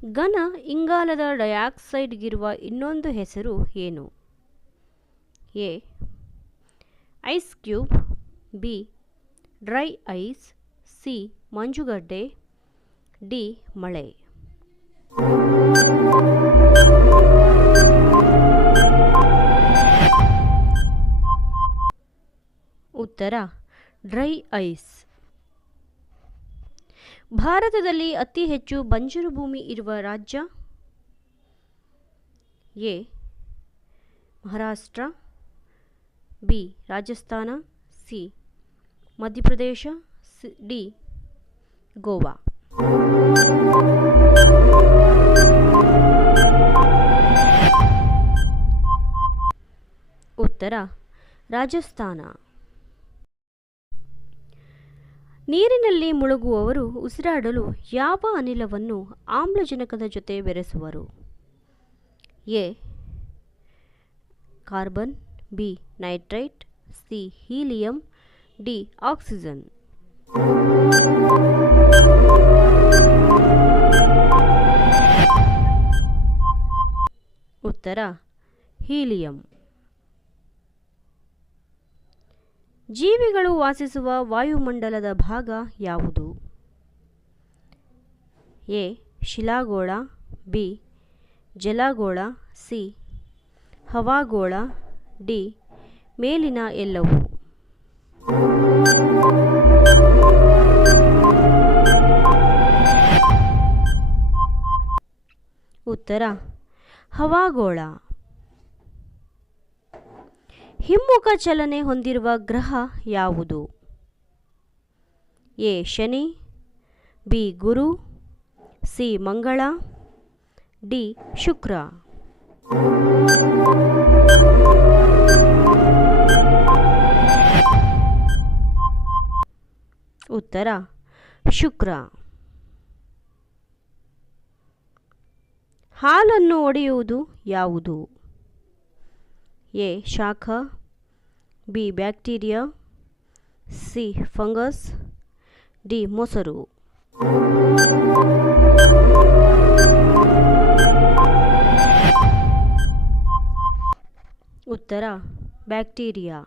ಘನ ಇಂಗಾಲದ ಡೈಆಕ್ಸೈಡ್ಗಿರುವ ಇನ್ನೊಂದು ಹೆಸರು ಏನು? A ice cube, B dry ice, C ಮಂಜುಗಡ್ಡೆ, ಡಿ ಮಳೆ. ಉತ್ತರ ಡ್ರೈ ಐಸ್. ಭಾರತದಲ್ಲಿ ಅತಿ ಹೆಚ್ಚು ಬಂಜರು ಭೂಮಿ ಇರುವ ರಾಜ್ಯ? A Maharashtra, B Rajasthan, C Madhya Pradesh, D Goa. ಉತ್ತರ ರಾಜಸ್ಥಾನ. ನೀರಿನಲ್ಲಿ ಮುಳುಗುವವರು ಉಸಿರಾಡಲು ಯಾವ ಅನಿಲವನ್ನು ಆಮ್ಲಜನಕದ ಜೊತೆ ಬೆರೆಸುವರು? A carbon, B nitrite, C helium, D oxygen. ಉತ್ತರ ಹೀಲಿಯಂ. ಜೀವಿಗಳು ವಾಸಿಸುವ ವಾಯುಮಂಡಲದ ಭಾಗ ಯಾವುದು? ಎ ಶಿಲಾಗೋಳ, ಬಿ ಜಲಗೋಳ, ಸಿ ಹವಾಗೋಳ, ಡಿ ಮೇಲಿನ ಎಲ್ಲವೂ. ಉತ್ತರ ಹವಾಗೋಳ. ಹಿಮ್ಮುಖ ಚಲನೆ ಹೊಂದಿರುವ ಗ್ರಹ ಯಾವುದು? A Shani, B Guru, C Mangala, D Shukra. ಉತ್ತರ ಶುಕ್ರ. ಹಾಲನ್ನು ಒಡೆಯುವುದು ಯಾವುದು? ಎ ಶಾಖ, B bacteria, C fungus, D ಮೊಸರು. ಉತ್ತರ ಬ್ಯಾಕ್ಟೀರಿಯಾ.